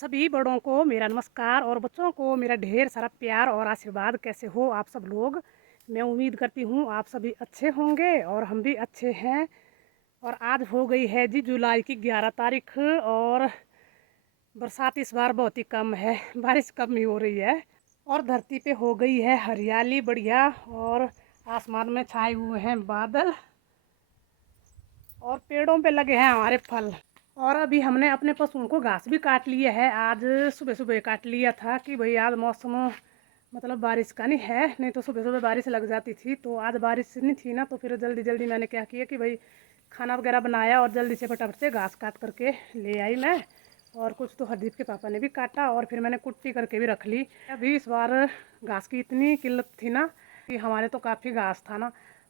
सभी बड़ों को मेरा नमस्कार और बच्चों को मेरा ढेर सारा प्यार और आशीर्वाद। कैसे हो आप सब लोग? मैं उम्मीद करती हूँ आप सभी अच्छे होंगे और हम भी अच्छे हैं। और आज हो गई है जी जुलाई की 11 तारीख और बरसात इस बार बहुत ही कम है, बारिश कम ही हो रही है। और धरती पे हो गई है हरियाली बढ़िया और आसमान में छाए हुए हैं बादल और पेड़ों पे लगे हैं हमारे फल। और अभी हमने अपने पशुओं को घास भी काट लिया है। आज सुबह सुबह काट लिया था कि भाई आज मौसम मतलब बारिश का नहीं है, नहीं तो सुबह सुबह बारिश लग जाती थी। तो आज बारिश नहीं थी ना, तो फिर जल्दी जल्दी मैंने क्या किया कि भाई खाना वगैरह बनाया और जल्दी से फटाफट से घास काट करके ले आई मैं। और कुछ तो हरदीप के पापा ने भी काटा और फिर मैंने कुट्टी करके भी रख ली। अभी इस बार घास की इतनी किल्लत थी ना कि हमारे तो काफ़ी घास था ना,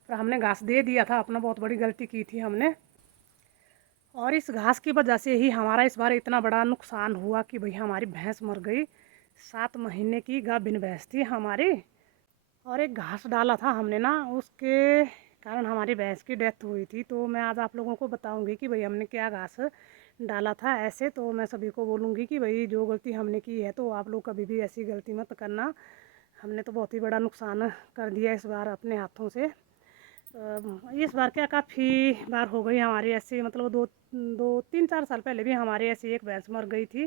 पर हमने घास दे दिया था। अपना बहुत बड़ी गलती की थी हमने। और इस घास की वजह से ही हमारा इस बार इतना बड़ा नुकसान हुआ कि भाई हमारी भैंस मर गई। 7 महीने की गाभिन भैंस थी हमारी। और एक घास डाला था हमने ना, उसके कारण हमारी भैंस की डेथ हुई थी। तो मैं आज आप लोगों को बताऊंगी कि भाई हमने क्या घास डाला था। ऐसे तो मैं सभी को बोलूँगी कि भाई जो गलती हमने की है तो आप लोग कभी भी ऐसी गलती मत करना। हमने तो बहुत ही बड़ा नुकसान कर दिया इस बार अपने हाथों से। इस बार क्या काफ़ी बार हो गई हमारी ऐसी, मतलब दो दो तीन चार साल पहले भी हमारी ऐसी एक भैंस मर गई थी।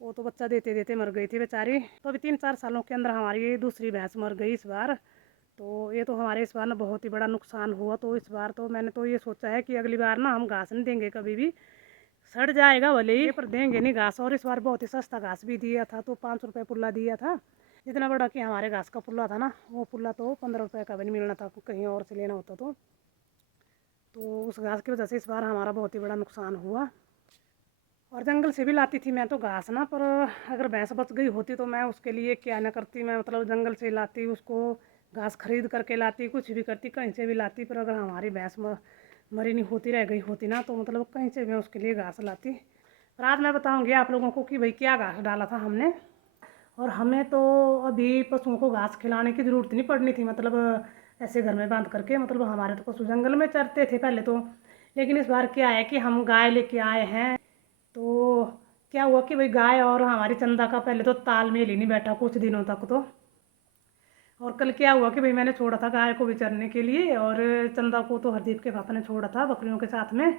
वो तो बच्चा देते देते मर गई थी बेचारी। तो अभी 3-4 सालों के अंदर हमारी दूसरी भैंस मर गई इस बार। तो ये तो हमारे इस बार ना बहुत ही बड़ा नुकसान हुआ। तो इस बार तो मैंने तो ये सोचा है कि अगली बार ना हम घास नहीं देंगे कभी भी। सड़ जाएगा भले ही, पर देंगे नहीं घास। और इस बार बहुत ही सस्ता घास भी दिया था, तो 5 रुपये पुल्ला दिया था। जितना बड़ा कि हमारे घास का पुल्ला था ना, वो पुल्ला तो 15 रुपये का भी नहीं मिलना था, कहीं और से लेना होता तो उस घास की वजह से इस बार हमारा बहुत ही बड़ा नुकसान हुआ। और जंगल से भी लाती थी मैं तो घास ना, पर अगर भैंस बच गई होती तो मैं उसके लिए क्या ना करती। मैं मतलब जंगल से लाती उसको, घास खरीद करके लाती, कुछ भी करती, कहीं से भी लाती। पर अगर हमारी भैंस मरी नहीं होती, रह गई होती ना, तो मतलब कहीं से मैं उसके लिए घास लाती। पर आज मैं बताऊंगी आप लोगों को कि भाई क्या घास डाला था हमने। और हमें तो अभी पशुओं को घास खिलाने की ज़रूरत नहीं पड़नी थी, मतलब ऐसे घर में बांध करके। मतलब हमारे तो पशु जंगल में चरते थे पहले तो। लेकिन इस बार क्या है कि हम गाय लेके आए हैं। तो क्या हुआ कि भाई गाय और हमारी चंदा का पहले तो तालमेल ही नहीं बैठा कुछ दिनों तक तो। और कल क्या हुआ कि भाई मैंने छोड़ा था गाय को भी चरने के लिए, और चंदा को तो हरदीप के पापा ने छोड़ा था बकरियों के साथ में।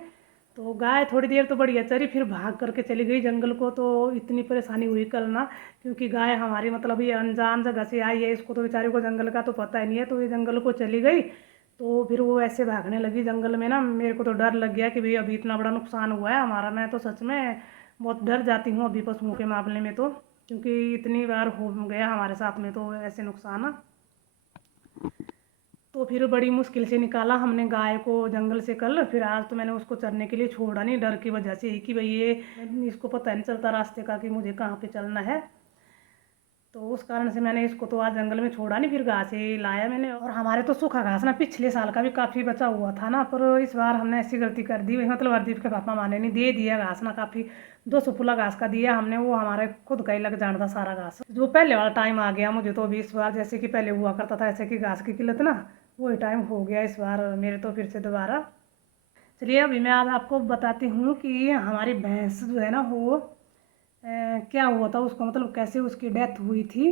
तो गाय थोड़ी देर तो बढ़िया चरी, फिर भाग करके चली गई जंगल को। तो इतनी परेशानी हुई कल ना, क्योंकि गाय हमारी मतलब ये अनजान जगह से आई है, इसको तो बेचारी को जंगल का तो पता ही नहीं है। तो ये जंगल को चली गई, तो फिर वो ऐसे भागने लगी जंगल में ना। मेरे को तो डर लग गया कि भाई अभी इतना बड़ा नुकसान हुआ है हमारा। मैं तो सच में बहुत डर जाती हूँ अभी पशुओं के मामले में तो, क्योंकि इतनी बार हो गया हमारे साथ में तो ऐसे नुकसान। तो फिर बड़ी मुश्किल से निकाला हमने गाय को जंगल से कल। फिर आज तो मैंने उसको चरने के लिए छोड़ा नहीं, डर की वजह से ही कि भाई ये इसको पता नहीं चलता रास्ते का कि मुझे कहाँ पे चलना है। तो उस कारण से मैंने इसको तो आज जंगल में छोड़ा नहीं, फिर घास ही लाया मैंने। और हमारे तो सूखा घास ना पिछले साल का भी काफ़ी बचा हुआ था ना, पर इस बार हमने ऐसी गलती कर दी। मतलब हरदीप के पापा माने नहीं, दे दिया घास ना काफ़ी। 200 पुला घास का दिया हमने, वो हमारे खुद का ही लग जाना था सारा घास। जो पहले वाला टाइम आ गया मुझे तो अभी इस बार, जैसे कि पहले हुआ करता था ऐसे कि घास की किल्लत ना, वही टाइम हो गया इस बार मेरे तो फिर से दोबारा। चलिए अभी मैं आज आपको बताती हूँ कि हमारी भैंस जो है ना वो क्या हुआ था उसको, मतलब कैसे उसकी डेथ हुई थी।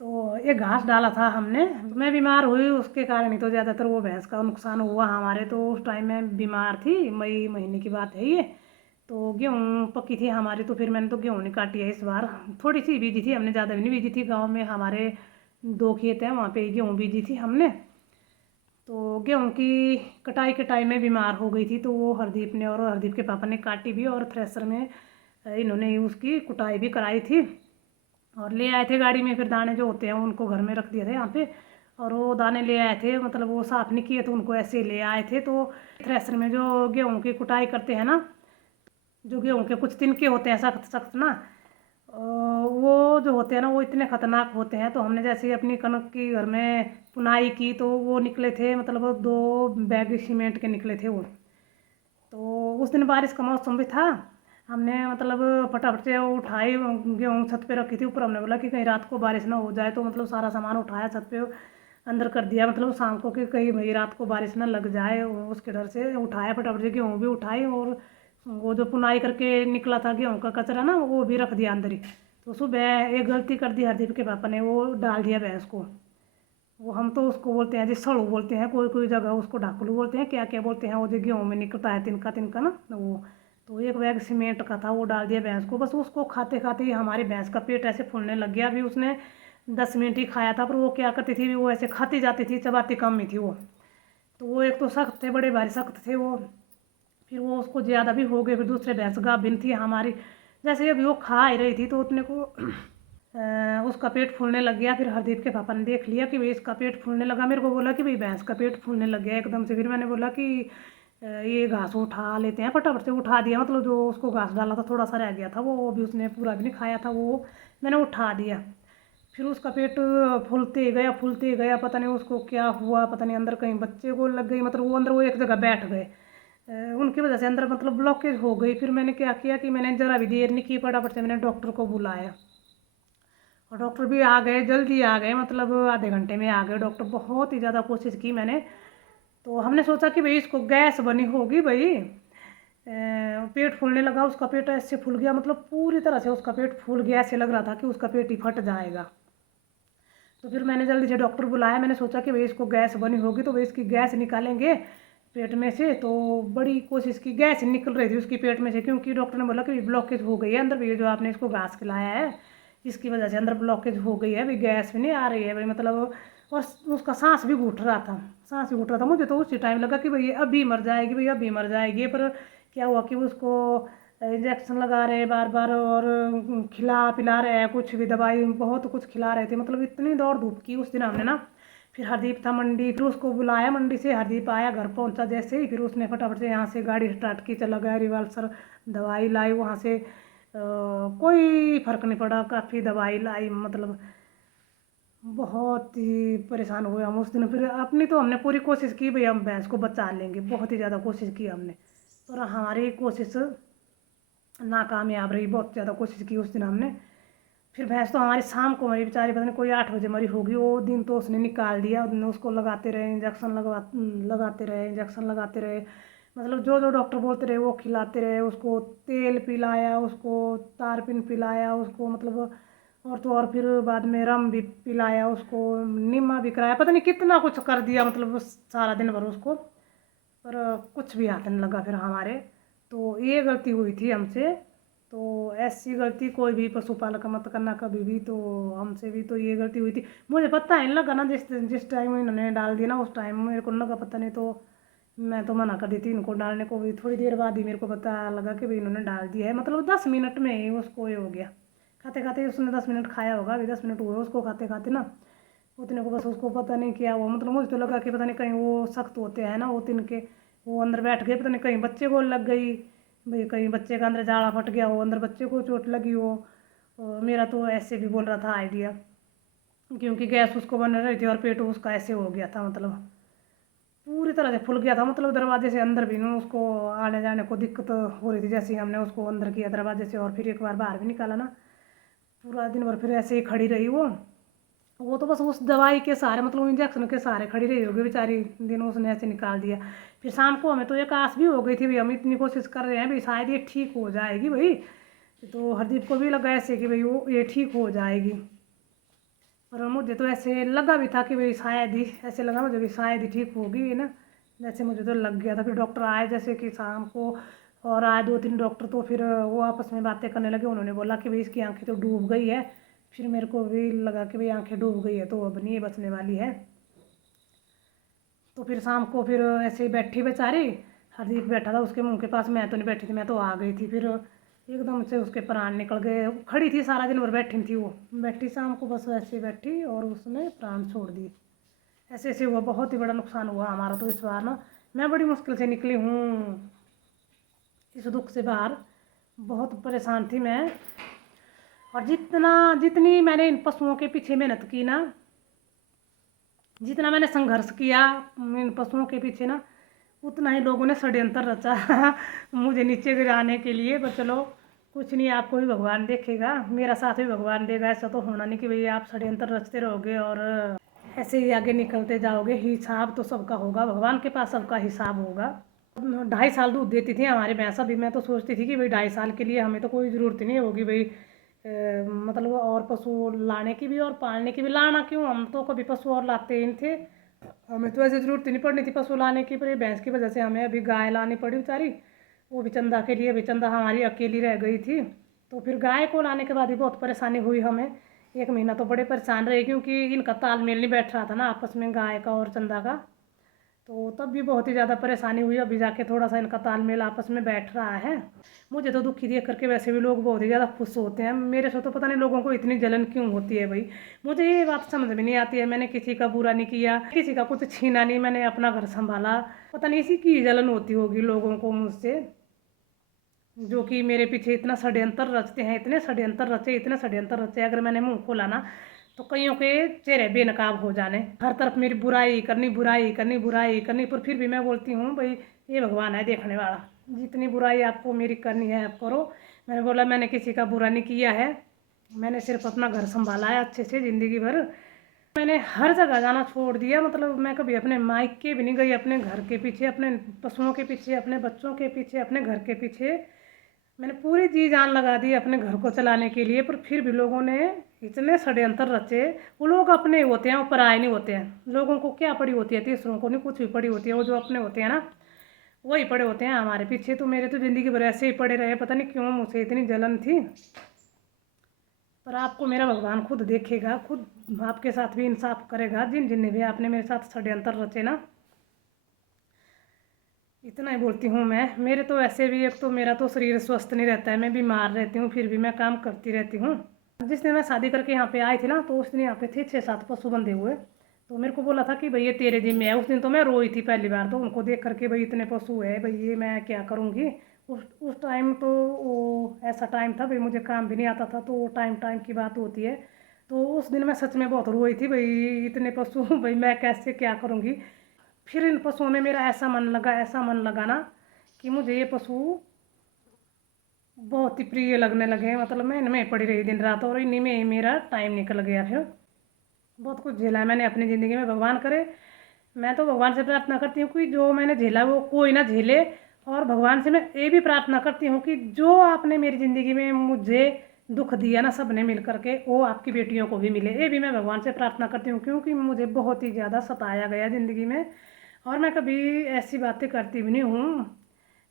तो ये घास डाला था हमने, मैं बीमार हुई उसके कारण ही तो ज़्यादातर वो भैंस का नुकसान हुआ हमारे। तो उस टाइम मैं बीमार थी, मई महीने की बात है ये। तो गेहूँ पकी थी हमारी, तो फिर मैंने तो गेहूँ नहीं काटी है इस बार। थोड़ी सी बीजी थी हमने, ज़्यादा भी नहीं बीजी थी। गांव में हमारे 2 खेत हैं, वहाँ पे गेहूँ बीजी थी हमने। तो गेहूँ की कटाई के टाइम में बीमार हो गई थी, तो वो हरदीप ने और हरदीप के पापा ने काटी भी, और थ्रेसर में इन्होंने उसकी कुटाई भी कराई थी। और ले आए थे गाड़ी में, फिर दाने जो होते हैं उनको घर में रख दिए थे यहाँ पे। और वो दाने ले आए थे, मतलब वो साफ़ नहीं किए तो उनको ऐसे ले आए थे। तो थ्रेसर में जो गेहूँ की कुटाई करते हैं ना, जो गेहूँ के कुछ तिनके होते हैं सख्त सख्त ना, वो जो होते हैं ना वो इतने ख़तरनाक होते हैं। तो हमने जैसे अपनी कनक की घर में पुनाई की, तो वो निकले थे, मतलब 2 बैग सीमेंट के निकले थे वो। तो उस दिन बारिश का मौसम भी था। हमने मतलब फटाफट से उठाई, गेहूँ छत पे रखी थी ऊपर। हमने बोला कि कहीं रात को बारिश ना हो जाए, तो मतलब सारा सामान उठाया छत पे अंदर कर दिया, मतलब शाम को कि कहीं भाई रात को बारिश ना लग जाए, उसके डर से उठाया फटाफट से। गेहूँ भी उठाई और वो जो पुनाई करके निकला था गेहूँ का कचरा ना, वो भी रख दिया अंदर ही। तो सुबह एक गलती कर दी हरदीप के पापा ने, वो डाल दिया भैंस को। वो हम तो उसको बोलते हैं, जैसे सड़ू बोलते हैं, कोई कोई जगह उसको ढाकुलू बोलते हैं, क्या क्या बोलते हैं, वो जो गेहूँ में निकलता है तिनका तिनका ना वो। तो एक बैग सीमेंट का था, वो डाल दिया भैंस को। बस उसको खाते खाते ही हमारी भैंस का पेट ऐसे फूलने लग गया। अभी उसने 10 मिनट ही खाया था, पर वो क्या करती थी, वो ऐसे खाती जाती थी, चबाती कम ही थी वो। तो वो एक तो सख्त थे, बड़े भारी सख्त थे वो। फिर वो उसको ज़्यादा भी हो गए। फिर दूसरे भैंस गाभिन थी हमारी, जैसे अभी वो खा ही रही थी तो उतने को उसका पेट फूलने लग गया। फिर हरदीप के पापा ने देख लिया कि भाई इसका पेट फूलने लगा, मेरे को बोला कि भाई भैंस का पेट फूलने लग गया एकदम से। फिर मैंने बोला कि ये घास उठा लेते हैं, फटाफट से उठा दिया। मतलब जो उसको घास डाला था थोड़ा सा रह गया था, वो भी उसने पूरा भी नहीं खाया था, वो मैंने उठा दिया। फिर उसका पेट फूलते गया, पता नहीं उसको क्या हुआ, पता नहीं अंदर कहीं बच्चे को लग गई, मतलब वो अंदर वो एक जगह बैठ गए। उनकी वजह से अंदर मतलब ब्लॉकेज हो गई। फिर मैंने क्या किया कि मैंने ज़रा भी देर नहीं की, फटाफट से मैंने डॉक्टर को बुलाया। और डॉक्टर भी आ गए, जल्दी आ गए, मतलब आधे घंटे में आ गए डॉक्टर। बहुत ही ज़्यादा कोशिश की मैंने। तो हमने सोचा कि भाई इसको गैस बनी होगी भाई, पेट फूलने लगा, उसका पेट ऐसे फूल गया, मतलब पूरी तरह से उसका पेट फूल गया, ऐसे लग रहा था कि उसका पेट ही फट जाएगा। तो फिर मैंने जल्दी से डॉक्टर बुलाया। मैंने सोचा कि भाई इसको गैस बनी होगी तो भाई इसकी गैस निकालेंगे पेट में से। तो बड़ी कोशिश की, गैस निकल रही थी उसकी पेट में से, क्योंकि डॉक्टर ने बोला कि ब्लॉकेज हो गई है अंदर, भैया जो आपने इसको घास खिलाया है इसकी वजह से अंदर ब्लॉकेज हो गई है, भाई गैस भी नहीं आ रही है भाई, मतलब। और उसका सांस भी घुट रहा था, सांस भी घुट रहा था। मुझे तो उसी टाइम लगा कि भाई अभी मर जाएगी, भाई अभी मर जाएगी। पर क्या हुआ कि उसको इंजेक्शन लगा रहे बार बार, और खिला पिला रहे हैं, कुछ भी दवाई बहुत कुछ खिला रहे थे, मतलब इतनी दौड़ धूप की उस दिन हमने ना। फिर हरदीप था मंडी, फिर उसको बुलाया मंडी से। हरदीप आया, घर पहुंचा जैसे ही, फिर उसने फटाफट से यहाँ से गाड़ी स्टार्ट की, चला गया रिवाल्सर। दवाई लाई वहाँ से, कोई फ़र्क नहीं पड़ा, काफ़ी दवाई लाई, मतलब बहुत ही परेशान हुए हम उस दिन। फिर अपनी तो हमने पूरी कोशिश की भाई हम भैंस को बचा लेंगे, बहुत ही ज़्यादा कोशिश की हमने, पर हमारी कोशिश नाकामयाब रही। बहुत ज़्यादा कोशिश की उस दिन हमने। फिर भैंस तो हमारी शाम को मरी बेचारी, पता नहीं कोई 8 बजे मरी होगी। वो दिन तो उसने निकाल दिया, उसको लगाते रहे इंजेक्शन, लगाते रहे इंजेक्शन लगाते रहे, मतलब जो जो डॉक्टर बोलते रहे वो खिलाते रहे उसको। तेल पिलाया उसको, तारपिन पिलाया उसको, मतलब और तो और फिर बाद में रम भी पिलाया उसको, निमा भी कराया, पता नहीं कितना कुछ कर दिया, मतलब सारा दिन भर उसको, पर कुछ भी हाथ नहीं लगा फिर हमारे। तो ये गलती हुई थी हमसे। तो ऐसी गलती कोई भी पशुपालक मत करना कभी भी। तो हमसे भी तो ये गलती हुई थी। मुझे पता ही नहीं लगा ना, जिस जिस टाइम इन्होंने डाल दिया ना, उस टाइम मेरे को नहीं लगा, पता नहीं तो मैं तो मना कर दी थी इनको डालने को भी। थोड़ी देर बाद ही मेरे को पता लगा कि भाई इन्होंने डाल दिया है, मतलब 10 मिनट में ही उसको ये हो गया। खाते खाते उसने 10 मिनट खाया होगा, अभी 10 मिनट हुए उसको खाते खाते ना, उतने को बस उसको पता नहीं क्या हुआ। मतलब मुझे तो लगा कि पता नहीं कहीं वो सख्त होते हैं ना वो तिनके, वो अंदर बैठ गए, पता नहीं कहीं बच्चे को लग गई भाई, कहीं बच्चे का अंदर जाड़ा फट गया हो, अंदर बच्चे को चोट लगी हो। और मेरा तो ऐसे भी बोल रहा था आइडिया, क्योंकि गैस उसको बन रही थी और पेट उसका ऐसे हो गया था, मतलब पूरी तरह से फूल गया था, मतलब दरवाजे से अंदर भी ना उसको आने जाने को दिक्कत हो रही थी। जैसे ही हमने उसको अंदर किया दरवाजे से और फिर एक बार बाहर भी निकाला ना, पूरा दिन भर फिर ऐसे ही खड़ी रही वो तो बस उस दवाई के सहारे, मतलब इंजेक्शन के सहारे खड़ी रही होगी बेचारी, दिन उसने ऐसे निकाल दिया। फिर शाम को हमें तो एक आस भी हो गई थी भाई, हम इतनी कोशिश कर रहे हैं भाई शायद ये ठीक हो जाएगी भाई। तो हरदीप को भी लगा ऐसे कि भाई वो ये ठीक हो जाएगी, और मुझे तो ऐसे लगा भी था कि भाई शायद ही, ऐसे लगा मुझे भी शायद ही ठीक होगी ये ना, जैसे मुझे तो लग गया था। फिर डॉक्टर आए जैसे कि शाम को, और आए 2-3 डॉक्टर, तो फिर वो आपस में बातें करने लगे। उन्होंने बोला कि भाई इसकी आंखें तो डूब गई है। फिर मेरे को भी लगा कि भाई आंखें डूब गई है तो अब नहीं बचने वाली है। तो फिर शाम को फिर ऐसे ही बैठी बेचारी, हरदीप बैठा था उसके मुंह के पास, मैं तो नहीं बैठी थी, मैं तो आ गई थी। फिर एकदम से उसके प्राण निकल गए। खड़ी थी सारा दिन भर, बैठी थी वो, बैठी शाम को बस वैसे ही बैठी और उसने प्राण छोड़ दिए। ऐसे ऐसे हुआ, बहुत ही बड़ा नुकसान हुआ हमारा तो इस बार ना। मैं बड़ी मुश्किल से निकली हूँ इस दुख से बाहर, बहुत परेशान थी मैं। और जितनी मैंने इन पशुओं के पीछे मेहनत की ना, जितना मैंने संघर्ष किया इन पशुओं के पीछे ना, उतना ही लोगों ने षड्यंत्र रचा मुझे नीचे गिराने के लिए। पर चलो कुछ नहीं, आपको भी भगवान देखेगा, मेरा साथ भी भगवान देगा। ऐसा तो होना नहीं कि भाई आप षड्यंत्र रचते रहोगे और ऐसे ही आगे निकलते जाओगे। हिसाब तो सबका होगा, भगवान के पास सबका हिसाब होगा। 2.5 साल दूध देती थी हमारी भैंस। अभी मैं तो सोचती थी कि भाई 2.5 साल के लिए हमें तो कोई ज़रूरत नहीं होगी भाई, मतलब और पशु लाने की भी और पालने की भी। लाना क्यों, हम तो कभी पशु और लाते ही नहीं थे, हमें तो ऐसे ज़रूरत ही नहीं पड़नी थी पशु लाने की। पर ये भैंस की वजह से हमें अभी गाय लानी पड़ी बेचारी, वो भी चंदा के लिए। अभी चंदा हमारी अकेली रह गई थी, तो फिर गाय को लाने के बाद ही बहुत परेशानी हुई हमें। 1 महीना तो बड़े परेशान रहे, क्योंकि इनका तालमेल नहीं बैठ रहा था ना आपस में, गाय का और चंदा का। तो तब भी बहुत ही ज़्यादा परेशानी हुई। अभी जाके थोड़ा सा इनका तालमेल आपस में बैठ रहा है। मुझे तो दुखी देख करके वैसे भी लोग बहुत ही ज़्यादा खुश होते हैं। मेरे से तो पता नहीं लोगों को इतनी जलन क्यों होती है भाई, मुझे ये बात समझ में नहीं आती है। मैंने किसी का बुरा नहीं किया, किसी का कुछ छीना नहीं, मैंने अपना घर संभाला। पता नहीं इसी की जलन होती होगी लोगों को मुझसे, जो कि मेरे पीछे इतना षड्यंत्र रचते हैं, इतने षड्यंत्र रचे, इतने षड्यंत्र रचे। अगर मैंने मुंह खोला ना तो कईयों के चेहरे बेनकाब हो जाने। हर तरफ मेरी बुराई करनी, बुराई करनी, बुराई करनी। पर फिर भी मैं बोलती हूँ भाई ये भगवान है देखने वाला, जितनी बुराई आपको मेरी करनी है आप करो। मैंने बोला मैंने किसी का बुरा नहीं किया है, मैंने सिर्फ अपना घर संभाला है अच्छे से ज़िंदगी भर। मैंने हर जगह जाना छोड़ दिया, मतलब मैं कभी अपने मायके भी नहीं गई, अपने घर के पीछे, अपने पशुओं के पीछे, अपने बच्चों के पीछे, अपने घर के पीछे। मैंने पूरी जी जान लगा दी अपने घर को चलाने के लिए। पर फिर भी लोगों ने इतने षड्यंत्र रचे। वो लोग अपने होते हैं, वो पराये नहीं होते हैं। लोगों को क्या पड़ी होती है, तीसरों को नहीं कुछ भी पड़ी होती है। वो जो अपने होते हैं ना, वही पड़े होते हैं हमारे पीछे। तो मेरे तो ज़िंदगी भर ऐसे ही पड़े रहे, पता नहीं क्यों मुझसे इतनी जलन थी। पर आपको मेरा भगवान खुद देखेगा, खुद आपके साथ भी इंसाफ करेगा। जिन जिन ने भी आपने मेरे साथ षड्यंत्र रचे ना, इतना ही बोलती हूँ मैं। मेरे तो ऐसे भी, एक तो मेरा तो शरीर स्वस्थ नहीं रहता है, मैं बीमार रहती हूँ, फिर भी मैं काम करती रहती हूँ। जिस दिन मैं शादी करके यहाँ पे आई थी ना, तो उस दिन यहाँ पे थे 6-7 पशु बंधे हुए। तो मेरे को बोला था कि भाई ये तेरे जिम्मे है। उस दिन तो मैं रोई थी पहली बार, तो उनको देख करके भाई इतने पशु है भाई, ये मैं क्या करूँगी। उस टाइम तो वो ऐसा टाइम था भाई, मुझे काम भी नहीं आता था, तो वो टाइम की बात होती है। तो उस दिन मैं सच में बहुत रोई थी भाई, इतने पशु भाई मैं कैसे क्या करूँगी। फिर इन पशुओं में मेरा ऐसा मन लगा, ऐसा मन लगा ना कि मुझे ये पशु बहुत ही प्रिय लगने लगे। मतलब मैं इनमें पड़ी रही दिन रात, और इन्हीं में ही मेरा टाइम निकल गया। फिर बहुत कुछ झेला है मैंने अपनी ज़िंदगी में, भगवान करे। मैं तो भगवान से प्रार्थना करती हूँ कि जो मैंने झेला वो कोई ना झेले। और भगवान से मैं ये भी प्रार्थना करती हूँ कि जो आपने मेरी ज़िंदगी में मुझे दुख दिया ना सब ने मिल करके, वो आपकी बेटियों को भी मिले। ये भी मैं भगवान से प्रार्थना करती हूँ, क्योंकि मुझे बहुत ही ज़्यादा सताया गया ज़िंदगी में। और मैं कभी ऐसी बातें करती भी नहीं हूँ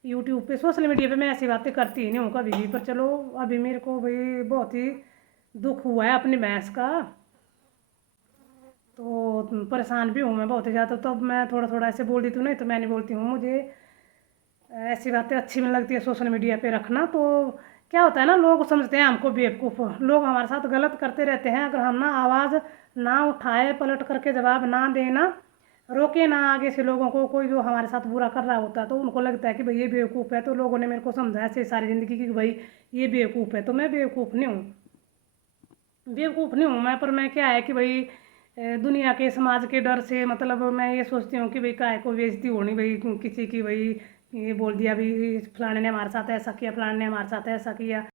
यूट्यूब पे, सोशल मीडिया पे मैं ऐसी बातें करती ही नहीं हूँ कभी भी। पर चलो अभी मेरे को भाई बहुत ही दुख हुआ है अपनी भैंस का, तो परेशान भी हूँ मैं बहुत ही ज़्यादा। तो अब मैं थोड़ा थोड़ा ऐसे बोल देती हूँ, नहीं तो मैं नहीं बोलती हूँ। मुझे ऐसी बातें अच्छी नहीं लगती है सोशल मीडिया पे रखना। तो क्या होता है ना, लोग समझते हैं हमको बेवकूफ़, लोग हमारे साथ गलत करते रहते हैं। अगर हम ना आवाज़ ना उठाए, पलट करके जवाब ना देना, रोके ना आगे से लोगों को, कोई जो हमारे साथ बुरा कर रहा होता है, तो उनको लगता है कि भाई ये बेवकूफ़ है। तो लोगों ने मेरे को समझाया ऐसे सारी ज़िंदगी की कि भाई ये बेवकूफ़ है। तो मैं बेवकूफ़ नहीं हूँ, बेवकूफ़ नहीं हूँ मैं। पर मैं क्या है कि भाई दुनिया के समाज के डर से, मतलब मैं ये सोचती हूँ कि भाई काय को बेइज्जती होनी भाई किसी की। भाई ये बोल दिया भाई फलाने ने हमारे साथ ऐसा किया, फलाने ने हमारे साथ ऐसा किया।